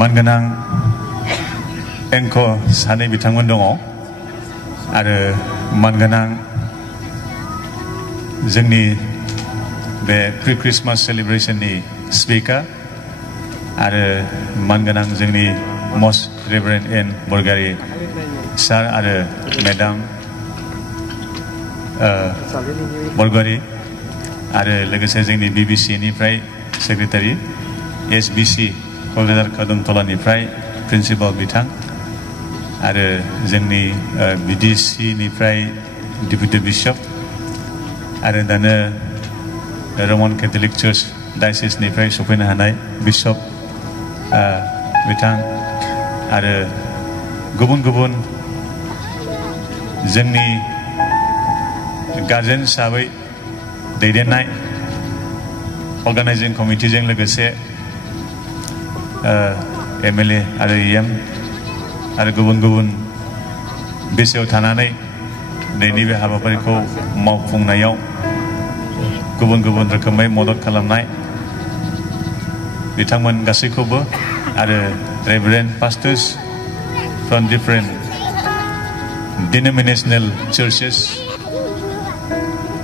मानगोनां एंको सानै बिथांमोन दङ आरो मानगोनां जोंनि बे प्रि क्रिसमास सेलिब्रेशननि स्पिकार आरो मानगोनां जोंनि मस्ट रेभारेन्ड एन बरगारि सार आरो मेडाम बरगारि आरो लोगोसे जोंनि बीबीसी निफ्राय सेक्रेटारि एसबीसी क'क्राझार कदमतलानिफ्राय प्रिन्सिपाल बिथां आरो जोंनि बीडीसी निफ्राय डिप्युटी बिशप आरो दानो रमान कैथलिक चार्च डायसिसनिफ्राय सफैनो हानाय बिशप बिथां आरो गुबुन गुबुन जोंनि गार्जेन हिसाबै दैदेननाय अर्गानाइजिं कमिटिजों लोगोसे एमएलए आरो एम आरो गुबुन गुबुन बैसोआव थानानै नैबे हाबाफारिखौ मावफुंनायाव गुबुन गुबुन रोखोमै मदद खालामनाय बिथांमोन गासैखौबो आरो रेभारेन्ड पास्टर्स फ्रम डिफरेन्ट डिनोमिनेशनेल चार्चेस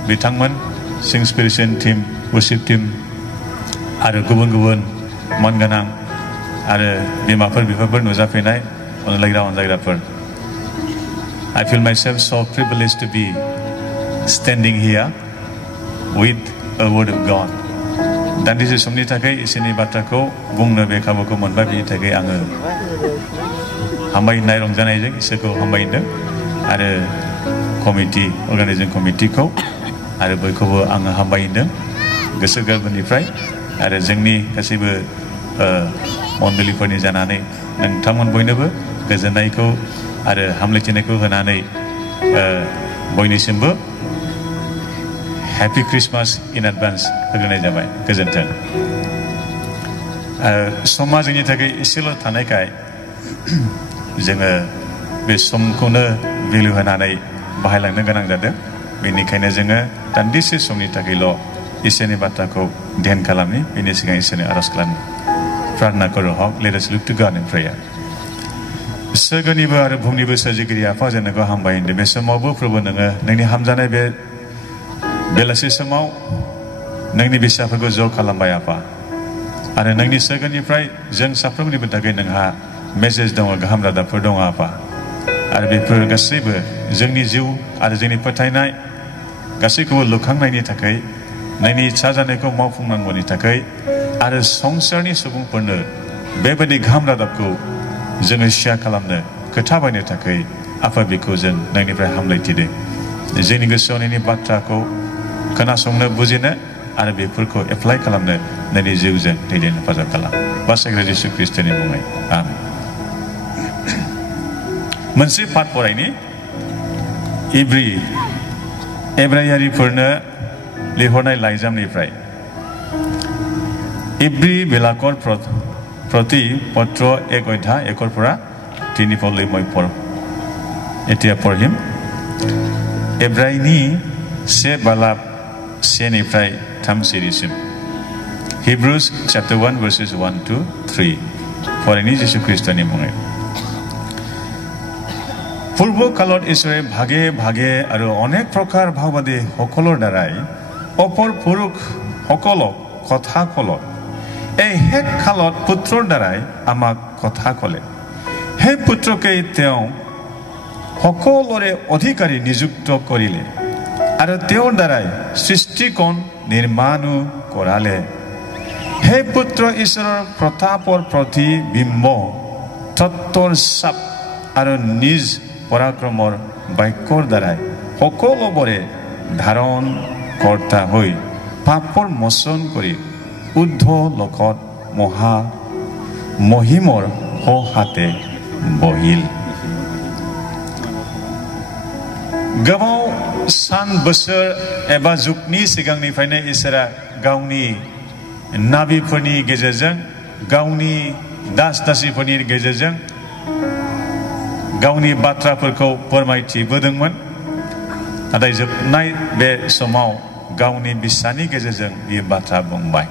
बिथांमोन सिं स्पिरिचुएल टीम वर्शिप टीम आरो गुबुन गुबुन मानगोनां आरो बिमाफोर बिफाफोर नुजाफैनाय अनलायग्राफोर I feel myself so privileged to be standing here with a word of God. दान्दिसे समनि थाखाय इसोरनि बाथ्राखौ बुंनो बे खाबुखौ मोनबाय बेनि थाखाय आङो हामबायनाय रंजानायजों इसोरखौ हामबायदों आरो कमिटि अर्गानाइजिं कमिटिखौ आरो बयखौबो आङो हामबायदों गोसो गोरबोनिफ्राय आरो जोंनि गासैबो मण्डलिफोरनि जानानै नोंथांमोन बयनोबो गोजोननायखौ आरो हामलायथिनायखौ होनानै बयनिसिमबो हैप्पी क्रिसमास इन एडभान्स होग्रोनाय जाबाय गोजोन्थों समा जोंनि थाखाय एसेल' थानायखाय जोङो बे समखौनो भेलु होनानै बाहायलांनो गोनां जादों बेनिखायनो जोङो दान्दिसे समनि थाखायल' इसोरनि बाथ्राखौ ध्यान खालामनि बेनि सिगां इसोरनि आरज खालामनि प्रार्थना करो हक let us look to God in prayer सोरगोनिबो आरो बुहुमनिबो सोरजिगिरि आफा जों नोंखौ हामबाय होनदों बे समावबो प्रभु नोङो नोंनि हामजानाय बे बेलासि समाव नोंनि फिसाफोरखौ ज' खालामबाय आफा आरो नोंनि सोरगोनिफ्राय जों साफ्रोमनिबो थाखाय नोंहा मेसेज दङ गाहाम रादाबफोर दङ आफा आरो बेफोर गासैबो जोंनि जिउ आरो जोंनि फोथायनाय गासैखौबो लुखांनायनि थाखाय नोंनि इच्छा जानायखौ मावफुंनांगौनि थाखाय आरो संसारनि सुबुंफोरनो बेबायदि गाहाम रादाबखौ जोङो शेयार खालामनो खोथा बायनो थाखाय आफा बेखौ जों नोंनिफ्राय हामलायथिदों जोंनि गोसोआव नोंनि बाथ्राखौ खोनासंनो बुजिनो आरो बेफोरखौ एप्लाइ खालामनो नोंनि जिउजों दैदेन हेफाजाब खालाम बासायग्रा जिसु ख्रिस्टनि मुङै आमेन मोनसे पाठ फरायनि एब्रायारिफोरनो लिरहरनाय लाइजामनिफ्राय इब्री बेलाकर प्रति पत्र 1 अध्याय 1 পৰা 3 মই এতিয়া পঢ়িম एब्रायनि 1 बालाब 1 निफ्राय 3 सिरिसिम Hebrews chapter 1 verses 1 to 3 फरायनि जिसु ख्रिस्टनि मुङै পূৰ্ব কালত ঈশ্বৰে ভাগে ভাগে আৰু অনেক প্ৰকাৰ ভাৱবাদী সকলৰ দ্বাৰাই অপৰ পুৰুষ সকলক কথা ক'লে এই শেষ কালত পুত্ৰৰ দ্বাৰাই আমাক কথা ক'লে সেই পুত্ৰকে তেওঁ সকলোৰে অধিকাৰী নিযুক্ত কৰিলে আৰু তেওঁৰ দ্বাৰাই সৃষ্টিকণ নিৰ্মাণো কৰালে সেই পুত্ৰ ঈশ্বৰৰ প্ৰতাপৰ প্ৰতিবিম্ব তত্বৰ চাপ আৰু নিজ পৰাক্ৰমৰ বাক্যৰ দ্বাৰাই সকলোবোৰে ধাৰণ কৰ্তা হৈ পাপৰ মোচন কৰি উদ্ধ লোকত মহা মহিমৰ হাতে বহিল गोबाव सान बोसोर एबा जुगनि सिगांनिफ्रायनो इसोरा गावनि नाबिफोरनि गेजेरजों गावनि दास दासिफोरनि गेजेरजों गावनि बाथ्राफोरखौ फोरमायथिबोदोंमोन नाथाय जोबनाय बे समाव गावनि बिसानि गेजेरजों बे बाथ्रा बुंबाय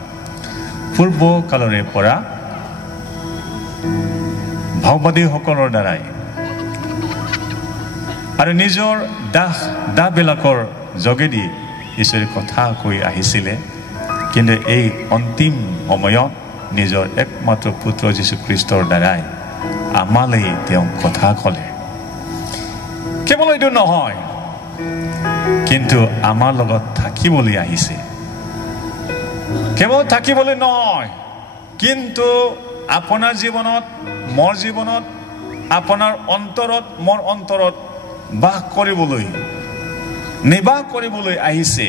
पूर्व कालरे परा ভাওবাদীসকলৰ দ্বাৰাই আৰু নিজৰ দাবিলাকৰ যোগেদি ঈশ্বৰে কথা কৈ আহিছিলে কিন্তু এই অন্তিম সময়ত নিজৰ একমাত্ৰ পুত্ৰ যীশু খ্ৰীষ্টৰ দ্বাৰাই আমালৈ তেওঁ কথা ক'লে কেৱল এইটো নহয় কিন্তু আমাৰ লগত থাকিবলৈ আহিছে কেৱল থাকিবলৈ নহয় কিন্তু আপোনাৰ জীৱনত মোৰ জীৱনত আপোনাৰ অন্তৰত মোৰ অন্তৰত বাস কৰিবলৈ নিবাস কৰিবলৈ আহিছে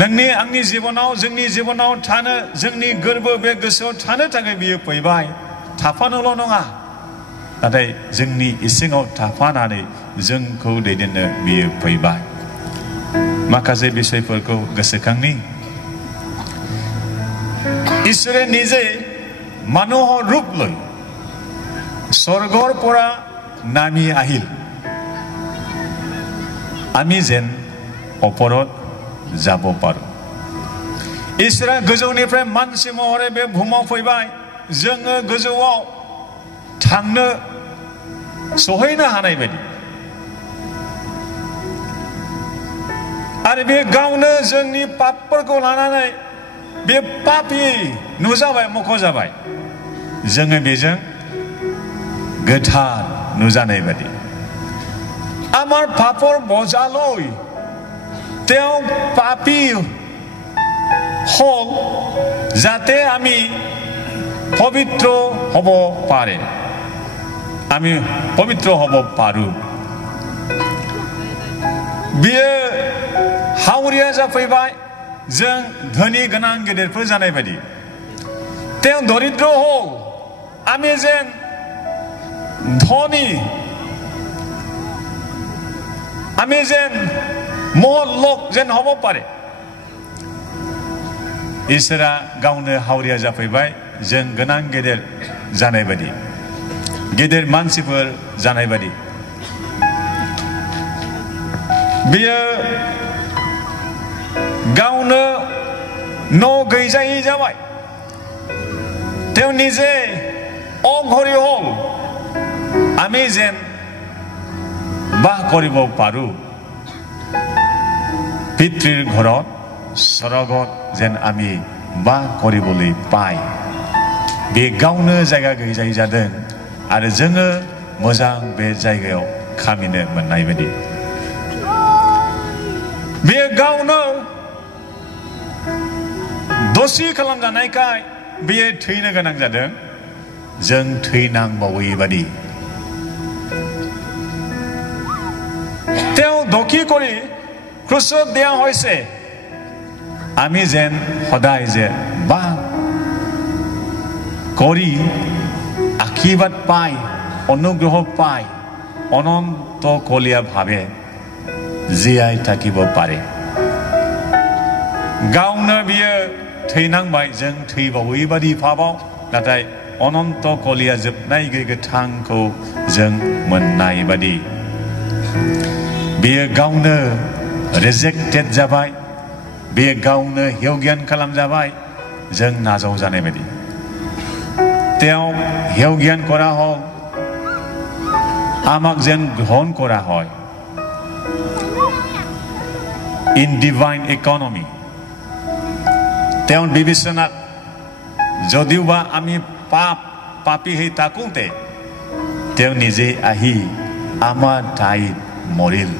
नोंनि आंनि जीवनाव जोंनि जीवनाव थानो जोंनि गोरबो बे गोसोआव थानो थाखाय बियो फैबाय थाफानोल' नङा नाथाय जोंनि इसिङाव थाफानानै जोंखौ दैदेननो बियो फैबाय माखासे बिषयफोरखौ गोसोखांनि इसोरे निजे মানুহৰ ৰূপ লৈ স্বৰ্গৰ পৰা নামি আহিল আমি যেন ওপৰত যাব পাৰো इसोरा गोजौनिफ्राय मानसि महरै बे बुहुमाव फैबाय जोङो गोजौआव थांनो सहैनो हानाय बायदि आरो बे गावनो जोंनि पापफोरखौ लानानै बे पापी नुजाबाय मख'जाबाय जोङो बेजों गोथार नुजानाय बायदि আমাৰ পাপৰ বজালৈ তেওঁ পাপী হল যাতে আমি পবিত্ৰ হ'ব পাৰে আমি পবিত্ৰ হ'ব পাৰো बियो हावरिया जाफैबाय जों धोनि गोनां गेदेरफोर जानाय बायदि তেওঁ দৰিদ্ৰ হল আমি যেন ধনী আমি যেন महल लोक जेन हब पारे इसोरा गावनो हावरिया जाफैबाय जों गोनां गेदेर जानाय बायदि गेदेर मानसिफोर जानाय बायदि बियो गावनो न' गैजायै जाबाय তেওঁ নিজে অঘৰী হল আমি যেন বাস কৰিব পাৰো পিতৃৰ ঘৰত স্বৰ্গত যেন আমি বাস কৰিবলৈ পাই बे गावनो जायगा गैजायै जादों आरो जोङो मोजां बे जायगायाव खामिनो मोननाय बायदि बे गावनो दसि खालामजानायखाय बेयो थैनो गोनां जादों जों थैनांबावै बायदि তেওঁ দকি কৰি ক্ৰুচত দিয়া হৈছে আমি যেন সদায় যে বা কৰি আশীৰ্বাদ পাই অনুগ্ৰহ পাই অনন্ত কলীয়া ভাৱে জীয়াই থাকিব পাৰে गावनो बियो थैनांबाय जों थैबावै बादि भाबाव नाथाय अनन्त कलिया जोबनाय गोथांखौ जों मोननाय बादि बियो गावनो रिजेक्टेड जाबाय बियो गावनो हेवज्ञान खालामजाबाय जों नाजाव जानाय बादि তেওঁ হেवজ্ঞান কৰা হয় আমাক যেন গ্ৰহণ কৰা হয় ইন ডিভাইন ইকনমি তেওঁৰ বিবেচনাত যদিওবা আমি পাপী হৈ থাকোঁতে তেওঁ নিজে আহি আমাৰ ঠাইত মৰিল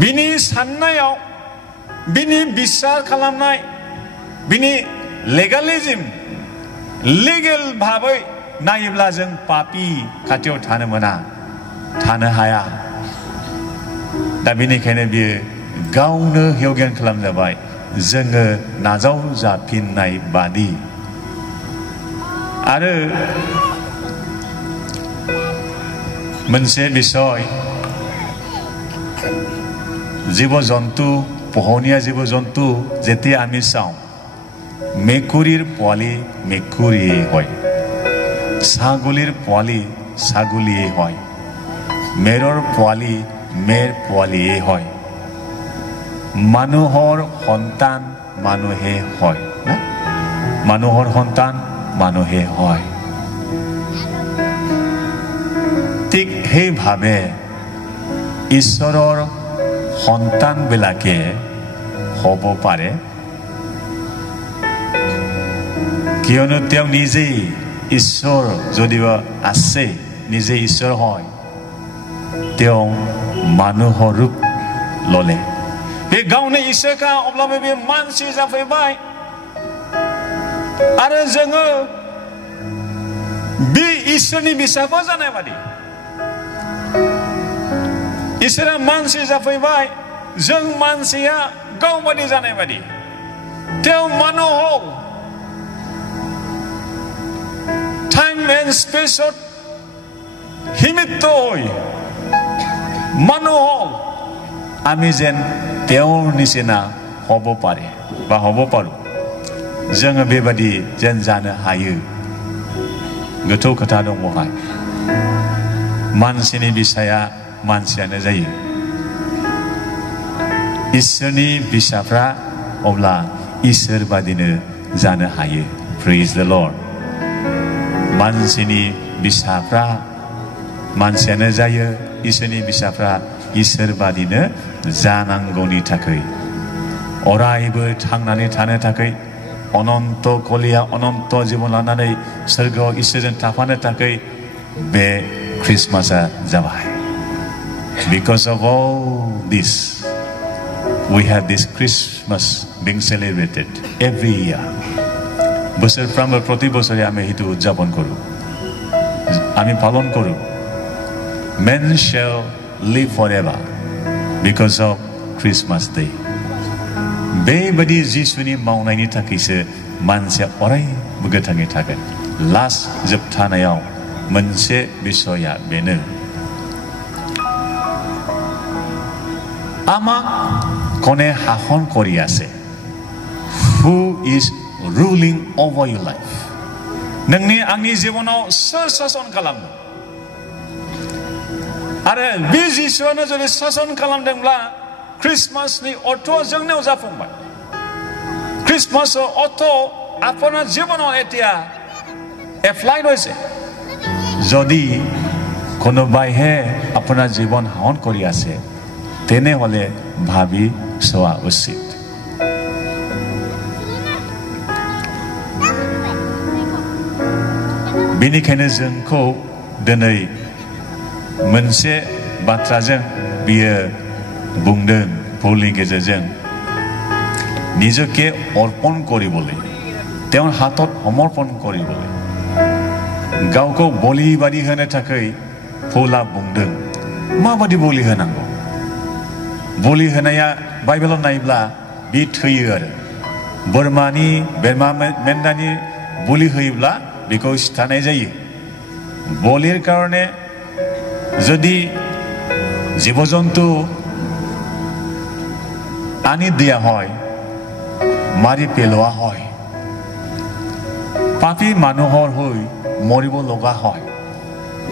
बिनि साननायाव बिनि बिसार खालामनाय बिनि लेगालिज्म लिगेल भाबै नायोब्ला जों पापी खाथियाव थानो मोना थानो हाया दा बेनिखायनो बियो गावनो हेवज्ञान खालामजाबाय जोङो नाजाव जाफिननाय बादि आरो मोनसे बिषय জীৱ জন্তু পোহনীয়া জীৱ জন্তু যেতিয়া আমি চাওঁ মেকুৰীৰ পোৱালি মেকুৰীয়ে হয় ছাগলীৰ পোৱালি ছাগলীয়ে হয় মেৰৰ পোৱালি মেৰ পোৱালিয়ে হয় মানুহৰ সন্তান মানুহে হয় না মানুহৰ সন্তান মানুহে হয় ঠিক সেইভাৱে ঈশ্বৰৰ সন্তানবিলাকে হ'ব পাৰে কিয়নো তেওঁ নিজেই ঈশ্বৰ যদিও আছে নিজে ঈশ্বৰ হয় তেওঁ মানুহৰ ৰূপ ল'লে बे गावनि इसोरखा अब्लाबो बे मानसि जाफैबाय आरो जोङो बे इसोरनि बिसाखौ जानाय बादि इसोरा मानसि जाफैबाय जों मानसिया गावबादि जानाय बादि तेव मानोहक टाइम एन्ड स्पेसत हिमित्तयै मानोहक आमी जेन তেওঁৰ নিচিনা হ'ব পাৰে বা হ'ব পাৰো जोङो बेबादि जेन जानो हायो गोथौ खोथा दं बहाय मानसिनि बिसाया मानसियानो जायो इसोरनि बिसाफ्रा अब्ला इसोर बादिनो जानो हायो प्रेज द लर्ड मानसिनि बिसाफ्रा मानसियानो जायो इसोरनि बिसाफ्रा इसोर बादिनो जानांगौनि थाखाय अरायबो थांनानै थानो थाखाय अनन्त कलिया अनन्त जीवन लानानै सोरगोआव इसोरजों थाफानो थाखाय बे क्रिसमासआ जाबाय because of all this we have this Christmas being celebrated every year बोसोरफ्रामबो प्रति बोसोरे आमी हितु उदযাপन करू आमी पालन करू men shall live forever because of Christmas Day. बेबादि जिसुनि मावनायनि थाखायसो मानसिया अरायबो गोथाङै थागोन लास्ट जोबथानायाव मोनसे बिसया बेनो আমাক কোনে শাসন কৰি আছে who is ruling over your life नोंनि आंनि जिबनाव सोर शासन खालामो आरो बे जिसुआनो जुदि शासन खालामदोंब्ला क्रिसमासनि अर्थआ जोंनाव जाफुंबाय क्रिसमासৰ অৰ্থ আপোনাৰ জীৱনত এতিয়া এপ্লাইড হৈছে যদি কোনোবাইহে আপোনাৰ জীৱন শাসন কৰি আছে তেনেহলে ভাবি চোৱা উচিত बेनिखायनो जोंखौ दिनै मोनसे बाथ्राजों बियो बुंदों पौलनि गेजेरजों নিজকে অৰ্পণ কৰিবলৈ তেওঁৰ হাতত সমৰ্পণ কৰিবলৈ गावखौ বলি বাদি होनो थाखाय पौला बुंदों माबादि बलि होनांगौ बलि होनाया बाइबेलाव नायब्ला बे थैयो आरो बोरमानि मेन्दानि बलि होयोब्ला बेखौ सिथारनाय जायो बलिर कारणे যদি জীবজন্তু আনি দিয়া হয় মাৰি পেলোৱা হয় পাপী মানুহৰ হৈ মৰিব লগা হয়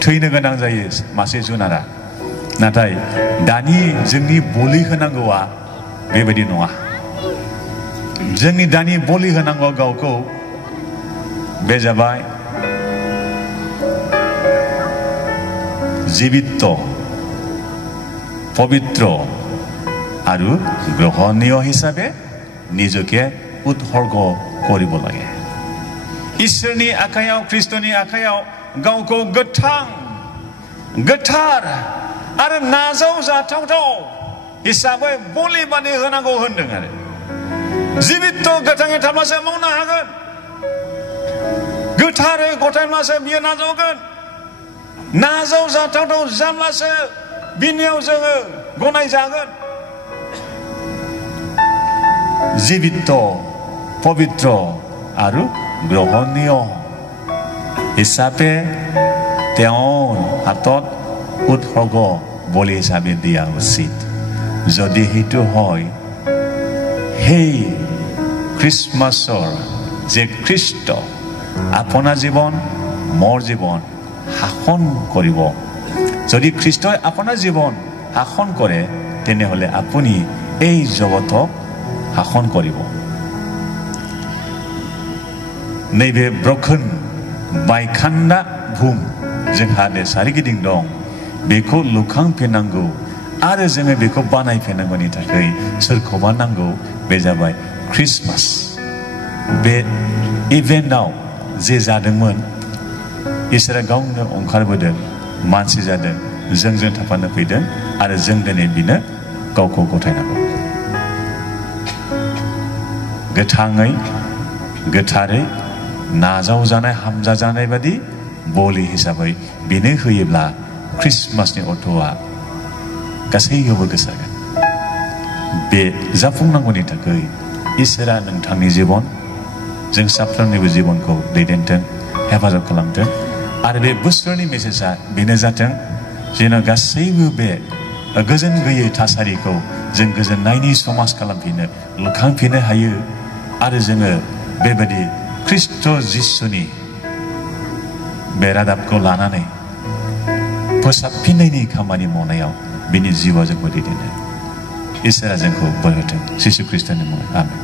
थैनो गोनां जायो मासे जुनारा नाथाय दानि जोंनि बलि होनांगौआ बेबायदि नङा जोंनि दानि बलि होनांगौ गावखौ बे जाबाय जीवित पवित्र आरु ग्रहणीय हिसाबे निजके उत्सर्ग करिब लागे ईश्वरनि आखायाव ख्रिस्टनि आखायाव गावखौ गोथार आरो नाजाव जाथावथाव हिसाबै बलि बादि होनांगौ होनदों आरो जीवित गोथाङै थाब्लासो मावनो हागोन गोथारै गथायब्लासो बियो नाजावगोन नाजाव जाथावथाव जाब्लासो बिनियाव जोङो गनायजागोन जीवित पवित्र आरु ग्रहणीय हिसाबे তেওঁৰ হাতত উৎসৰ্গ বলি হিচাপে দিয়া উচিত যদি হেতু হয় সেই খ্ৰীষ্টমাছৰ যে খ্ৰীষ্ট আপোনাৰ জীৱন মোৰ জীৱন শাসন কৰিব যদি খ্ৰীষ্টই আপোনাৰ জীৱন শাসন কৰে তেনেহলে আপুনি এই জগতক শাসন কৰিব नैबे ब्रकोन बायखान्दा बुहुम जोंहा सोरगिदिं दं बेखौ लुखांफिननांगौ आरो जोङो बेखौ बानायफिननांगौनि थाखाय सोरखौबा नांगौ बे जाबाय क्रिसमास बे इभेन्टआव जे जादोंमोन इसोरा गावनो ओंखारबोदों मानसि जादों जोंजों थाफानो फैदों आरो जों दिनै बिनो गावखौ गथायनांगौ गोथाङै गोथारै नाजावजानाय हामजाजानाय बादि बलि हिसाबै बेनो होयोब्ला क्रिसमासनि अर्थआ गासैयावबो गोसारगोन बे जाफुंनांगौनि थाखाय इसोरा नोंथांनि जिबन जों साफ्रोमनिबो जिबनखौ दैदेनथों हेफाजाब खालामथों आरो बे बोसोरनि मेसेजआ बेनो जाथों जेन' गासैबो बे गोजोन गैयै थासारिखौ जों गोजोननायनि समाज खालामफिननो लुखांफिननो हायो आरो जोङो बेबायदि ख्रिस्ट' जिसुनि बे रादाबखौ लानानै फोसाबफिननायनि खामानि मावनायाव बिनि जिउआ जोंखौ दैदेनो इसोरा जोंखौ बोर होथों जिसु ख्रिस्ट'नि मुङाव आमेन